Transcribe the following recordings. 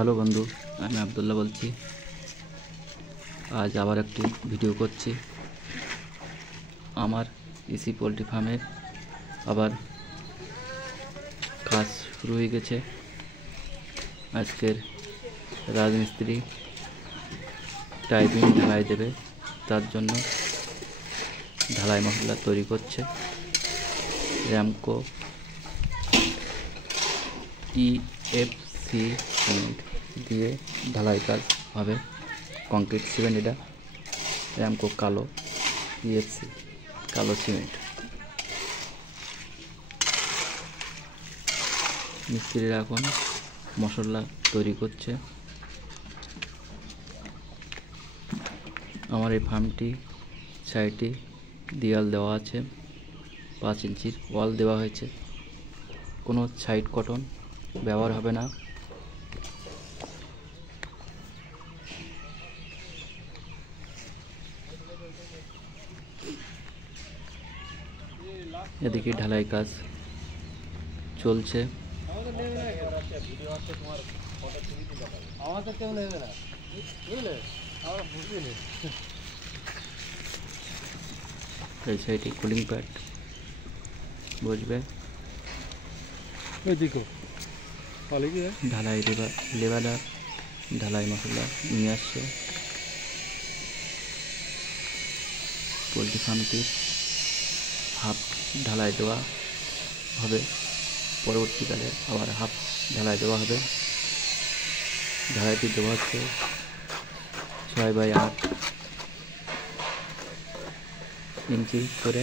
Hello বন্ধু, আমি আবদুল্লাহ বলছি। আজ আবার একটি ভিডিও করছি। আমার ইসি পোলট্রি ফার্মের আবার কাজ শুরু হয়ে গেছে। আজকের রাজমিস্ত্রি টাইপিং ঢালাই দেবে, তার জন্য ঢালাই মশলা তৈরি করছে। র্যামকো EFC সিমেন্ট দিয়ে ঢালাই কাজ হবে। কংক্রিট সিমেন্ট, এটা র্যামকো কালো EFC কালো সিমেন্ট। মিস্ত্রিরা এখন মশলা তৈরি করছে। আমার এই ফার্মটি সাইডে দেয়াল দেওয়া আছে, 5 ইঞ্চির ওয়াল দেওয়া হয়েছে। কোনো সাইড কটন ব্যবহার হবে না। এদিকে ঢালাই কাজ চলছে। এই সাইডে কুলিং প্যাড বসবে। ঢালাই লেবাররা ঢালাই মশলা নিয়ে আসছে। পোলট্রি ফার্মটির হাফ ঢালাই দেওয়া হবে, পরবর্তীকালে আবার হাফ ঢালাই দেওয়া হবে। ঢালাইটি দেওয়া হচ্ছে 6x8 ইঞ্চি করে।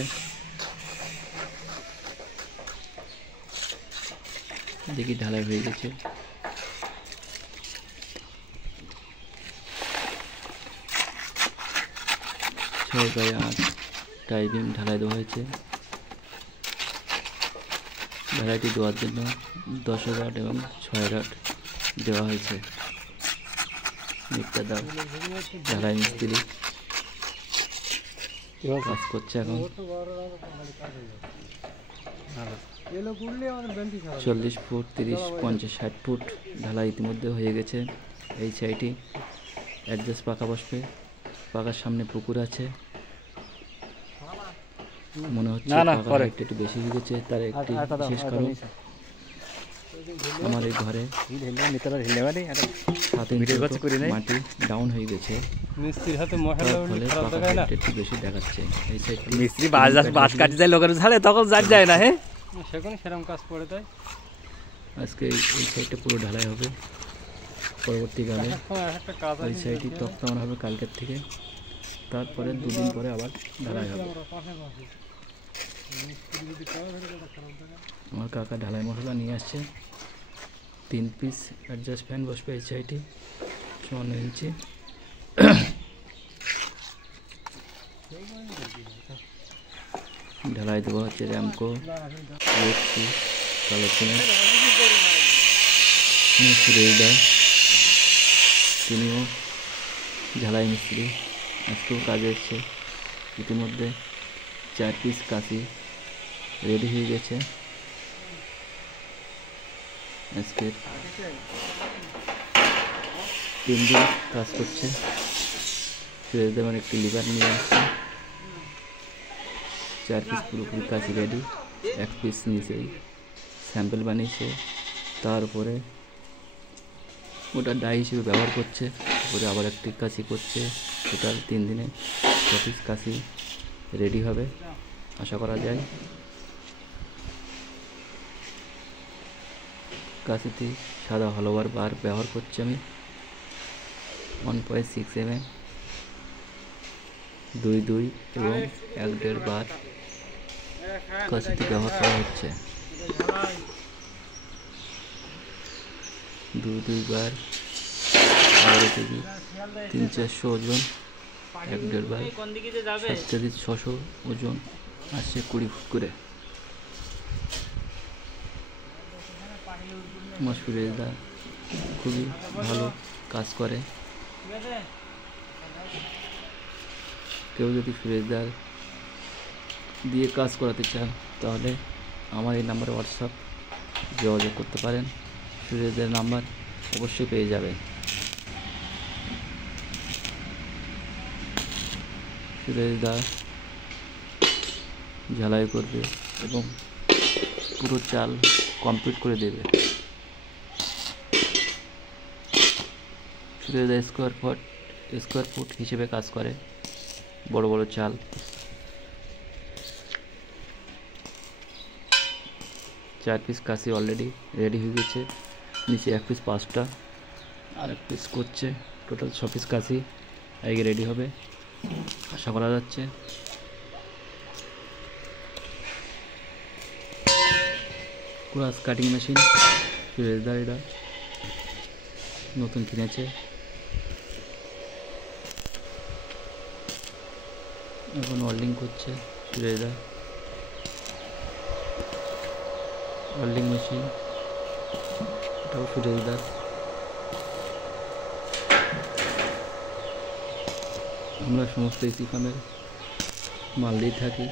দেখি ঢালাই হয়ে গেছে। ছয় বাই 8 টাইপিং ঢালাই দেওয়া হয়েছে। ঢালাইটি দেওয়ার জন্য 10 এবং 6 দেওয়া হয়েছে। মিটটা দাও। ঢালাই মিস্ত্রি কাজ করছে এখন। 40 ফুট, 30, 50, 60 ফুট ঢালাই ইতিমধ্যে হয়ে গেছে। এই সাইডে অ্যাডজাস্ট পাকা বসবে। পাকার সামনে পুকুর আছে। মনে হচ্ছে পাকা একটু বেশি হয়ে গেছে, তার একটি বিশেষ কারণ আমার এই ঘরে 7 ইঞ্চি মাটি ডাউন হয়ে গেছে। মিস্ত্রির হাতে মশলা একটু বেশি দেখাচ্ছে। এই সাইড মিস্ত্রি বাঁশ কাটি যায় লোকের ঝাড়ে, তখন যায় না। হ্যাঁ, সেখানে সেরকম কাজ পড়ে দেয়। আজকে এই সাইডটা পুরো ঢালাই হবে। পরবর্তীকালে ওই সাইডটি তক্তানো হবে কালকের থেকে। তারপরে 2 দিন পরে আবার ঢালাই হবে। আমার কাকা ঢালাই মশলা নিয়ে আসছে। 3 পিস অ্যাডজাস্ট ফ্যান বসবে এই সাইডে 54 ইঞ্চি। ঢালাই দেওয়া হচ্ছে র্যামকো EFC কালো সিমেন্ট। তিনিও ঝালাই মিস্ত্রি, আজকেও কাজে এসছে। ইতিমধ্যে 4 পিস কাশি রেডি হয়ে গেছে। আজকের 3 দিন কাজ করছে। ফিরে দেওয়ার একটি লিভার নিয়ে আসছে। 4 পিস পুরোপুরি কাশি রেডি। 1 পিস নিচেই স্যাম্পল বানিয়েছে, তারপরে ওটা ডাই হিসেবে ব্যবহার করছে। তারপরে আবার একটি কাশি করছে। টোটাল 3 দিনে 6 পিস কাশি রেডি হবে আশা করা যায়। কাশিতে সাদা হলোবার বার ব্যবহার করছি আমি। 1.6 mm 2 এবং 1.5 বার কাশিতে ব্যবহার করা হচ্ছে। 2 বার 11 কেজি 300-400 ওজন। 1.5 বার 7 কেজি 600 ওজন আসছে 20 ফুট করে। আমার সুরেশদা খুবই ভালো কাজ করে। কেউ যদি সুরেশদার দিয়ে কাজ করাতে চান তাহলে আমার এই নাম্বারে হোয়াটসঅ্যাপ যোগাযোগ করতে পারেন। সুরেশদার নাম্বার অবশ্যই পেয়ে যাবে। সুরেশদা ঝালাই করবে এবং পুরো চাল কমপ্লিট করে দেবে। সুরেশদা স্কোয়ার ফুট হিসেবে কাজ করে, বড় বড় চাল। 4 পিস কাশি অলরেডি রেডি হয়ে গেছে, নিচে 1 পিস 5টা, আর 1 পিস করছে, টোটাল 6 পিস কাশি আগে রেডি হবে আশা করা যাচ্ছে। ক্রস কাটিং মেশিন সুরেশদা এটা নতুন কিনেছে, এখন ওয়েল্ডিং করছে সুরেশদা। ওয়েল্ডিং মেশিন এটাও সুরেশদার। আমরা সমস্ত এসি ফার্মের মাল দিয়ে থাকি।